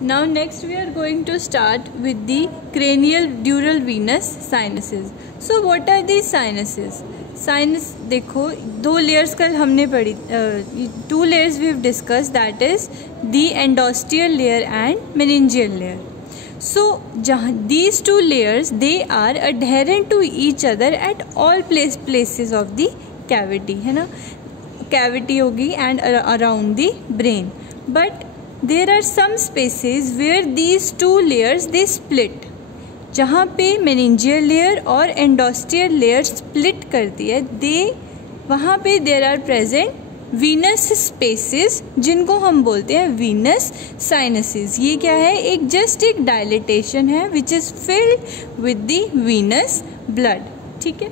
Now next we are going to start with the cranial dural venous sinuses. So what are these sinuses? Sinus देखो दो layers कल हमने पढ़ी, two layers we have discuss, that is the endosteal layer and meningeal layer. So जहाँ these two layers they are adherent to each other at all places of the cavity, है ना, cavity होगी and around the brain. But there are some spaces where these two layers they split. जहाँ पे meningeal layer और एंडोस्टियल layer split करती है, दे वहाँ पे there are present venous spaces जिनको हम बोलते हैं वीनस साइनसेस. ये क्या है, एक जस्ट एक डायलिटेशन है which is filled with the venous blood. ठीक है,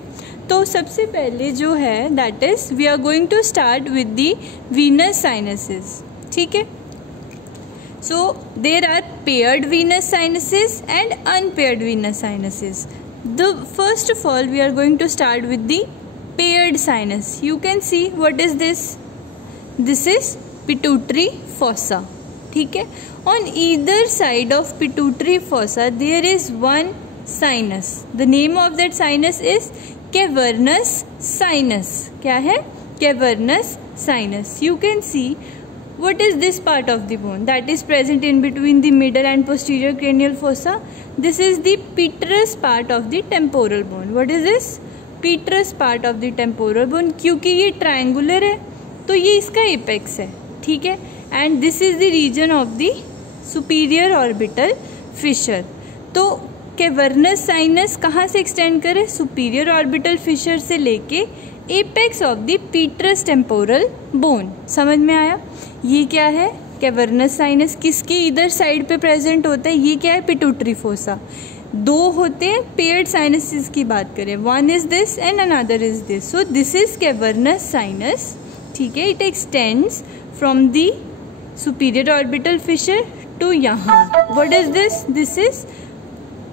तो सबसे पहले जो है that is we are going to start with the venous sinuses. ठीक है, so there are paired venous sinuses and unpaired venous sinuses. The first of all we are going to start with the paired sinus. You can see what is this. This is pituitary fossa. ठीक है, on either side of pituitary fossa there is one sinus. The name of that sinus is cavernous sinus. क्या है, cavernous sinus. You can see what is this part of the bone that is present in between the middle and posterior cranial fossa. This is the petrous part of the temporal bone. What is this? Petrous part of the temporal bone. क्योंकि ये triangular है तो ये इसका apex है. ठीक है, and this is the region of the superior orbital fissure. तो cavernous sinus कहाँ से extend करे, superior orbital fissure से लेके apex of the petrous temporal bone. समझ में आया? ये क्या है, कैवर्नस साइनस. किसके इधर साइड पे प्रेजेंट होता है, ये क्या है, पिट्यूटरी फोसा. दो होते हैं पेयर्ड साइनसेस की बात करें, one is this and another is this. So this is cavernous sinus. ठीक है, it extends from the superior orbital fissure to यहाँ. What is this,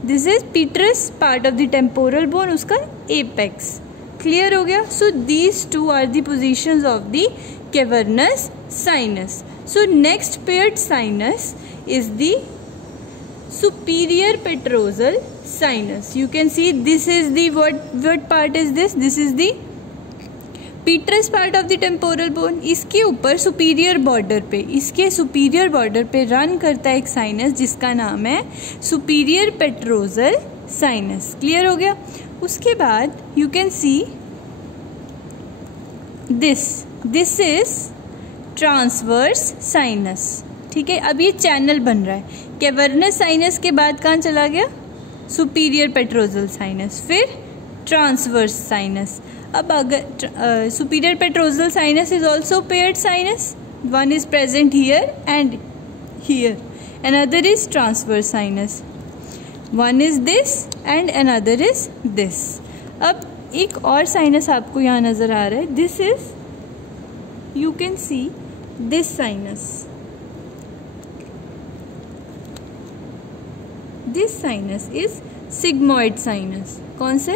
this is petrous part of the temporal bone, उसका apex. Clear हो गया? So these two are the positions of the cavernous sinus. So next paired sinus is the superior petrosal sinus. You can see this is the what part is this? This is the petrous part of the temporal bone. इसके ऊपर superior border पे, इसके superior border पे run करता है एक sinus जिसका नाम है superior petrosal sinus. क्लियर हो गया? उसके बाद you can see this is transverse sinus. ठीक है, अब ये चैनल बन रहा है. कैवर्नस साइनस के बाद कहाँ चला गया, सुपीरियर पेट्रोजल साइनस, फिर ट्रांसवर्स साइनस. अब अगर superior petrosal sinus is also paired sinus, one is present here and here, another is transverse sinus. One is this and another is this. अब एक और साइनस आपको यहाँ नजर आ रहा है. This is, you can see this sinus. This sinus is sigmoid sinus. कौन से,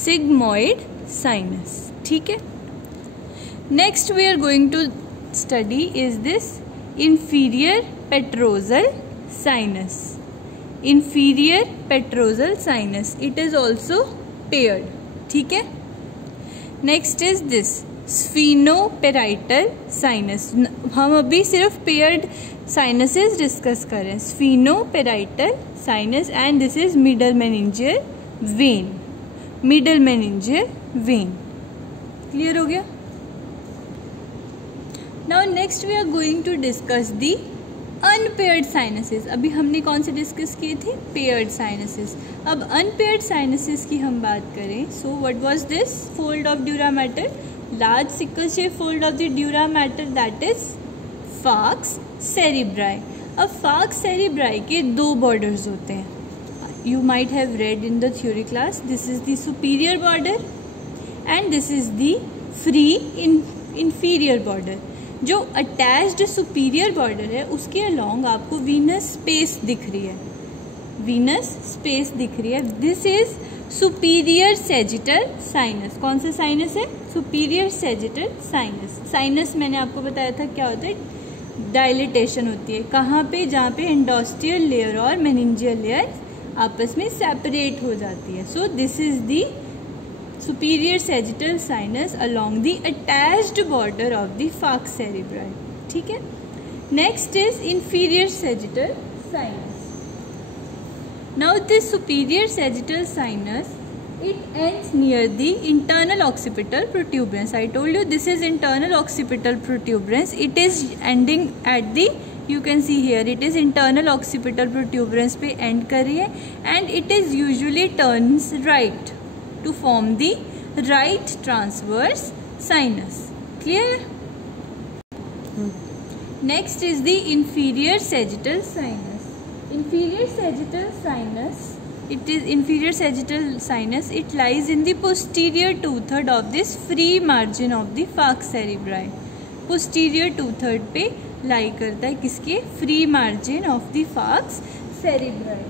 sigmoid sinus. ठीक है, next we are going to study is this inferior petrosal sinus. Inferior petrosal sinus, it is also paired. ठीक है, next is this sphenoparietal sinus. हम अभी सिर्फ paired sinuses discuss करें. Sphenoparietal sinus and this is middle meningeal vein. Middle meningeal vein. Clear हो गया? Now next we are going to discuss the unpaired sinuses. अभी हमने कौन से डिस्कस किए थे, पेयर्ड साइनसेस. अब अनपेयर्ड साइनसेस की हम बात करें. So what was this, fold of dura mater, large sickle shape fold of the dura mater, that is falx cerebri. अब falx cerebri के दो borders होते हैं. You might have read in the theory class. This is the superior border and this is the free inferior border. जो attached superior border है उसके along आपको venous space दिख रही है, venous space दिख रही है. This is superior sagittal sinus. कौन सा साइनस है, सुपीरियर सेजिटल साइनस. साइनस मैंने आपको बताया था क्या होता है, डायलिटेशन होती है। कहाँ पे? जहाँ पे एंडोस्टियल लेयर और मेनिंजियल लेयर आपस में सेपरेट हो जाती है। सो this is the superior sagittal sinus along the attached border of the फार्क सेरिब्राई। ठीक है। Next is inferior sagittal sinus. Now this superior sagittal sinus, it ends near the internal occipital protuberance. I told you this is internal occipital protuberance. It is ending at the, you can see here, it is internal occipital protuberance पे end कर रही है, and it is usually turns right to form the right transverse sinus. Clear? Next is the inferior sagittal sinus. Inferior sagittal sinus, it lies in the posterior two-third of this free margin of the falx cerebri. Posterior two-third पे lie करता है किसके? free margin of the falx cerebri.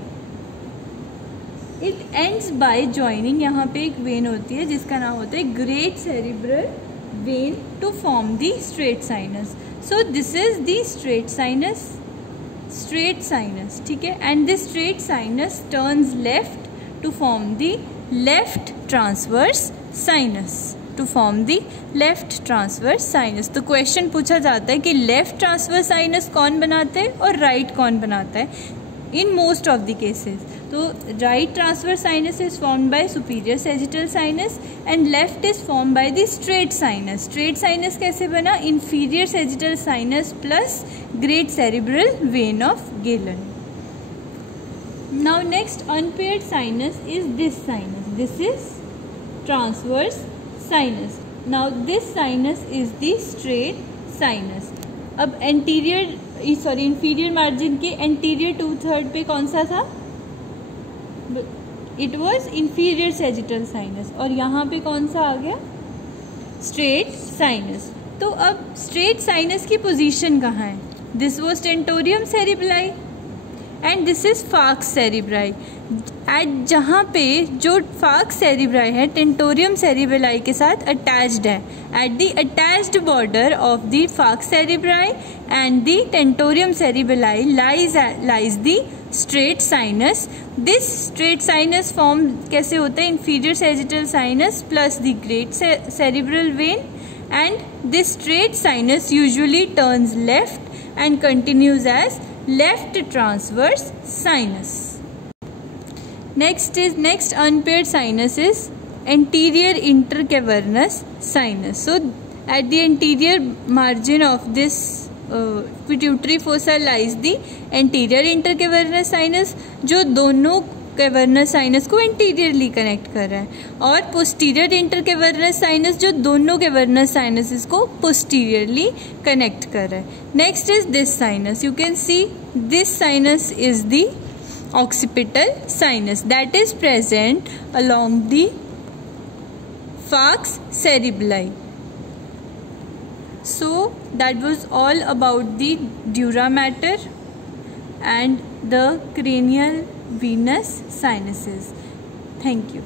It ends by joining, यहाँ पे एक vein होती है जिसका नाम होता है great cerebral vein to form the straight sinus. So this is the straight sinus, ठीक है, and this straight sinus turns left to form the left transverse sinus, तो क्वेश्चन पूछा जाता है कि लेफ्ट ट्रांसवर्स साइनस कौन बनाता है और राइट कौन बनाता है in most of the cases. तो right transverse sinus is formed by superior sagittal sinus and left is formed by the straight sinus. Straight sinus कैसे बना? Inferior sagittal sinus plus great cerebral vein of Galen. Now next unpaired sinus is this sinus, this is transverse sinus. Now this sinus is the straight sinus. अब inferior margin के anterior two third पे कौन सा था? It was inferior sagittal sinus, और यहाँ पे कौन सा आ गया? Straight sinus. तो अब स्ट्रेट साइनस की पोजीशन कहाँ है? This was tentorium cerebelli and this is falx cerebri. At जहाँ पे जो फार्क्स सेरिब्राई है टेंटोरियम सेरिब्लाई के साथ अटैच्ड है, at the attached border of the falx cerebri and the tentorium cerebelli lies the straight sinus. This straight sinus form कैसे होता है? Inferior sagittal sinus plus the great cerebral vein, and this straight sinus usually turns left and continues as left transverse sinus. Next unpaired sinus is anterior intercavernous sinus. So at the anterior margin of this pituitary fossa lies the anterior intercavernous sinus, जो दोनों cavernous sinus को anteriorly connect कर रहा है, और posterior intercavernous sinus जो दोनों cavernous sinuses को पोस्टीरियरली कनेक्ट कर रहा है। Next is this sinus, you can see this sinus is the occipital sinus that is present along the falx cerebelli. So that was all about the dura mater and the cranial venous sinuses. Thank you.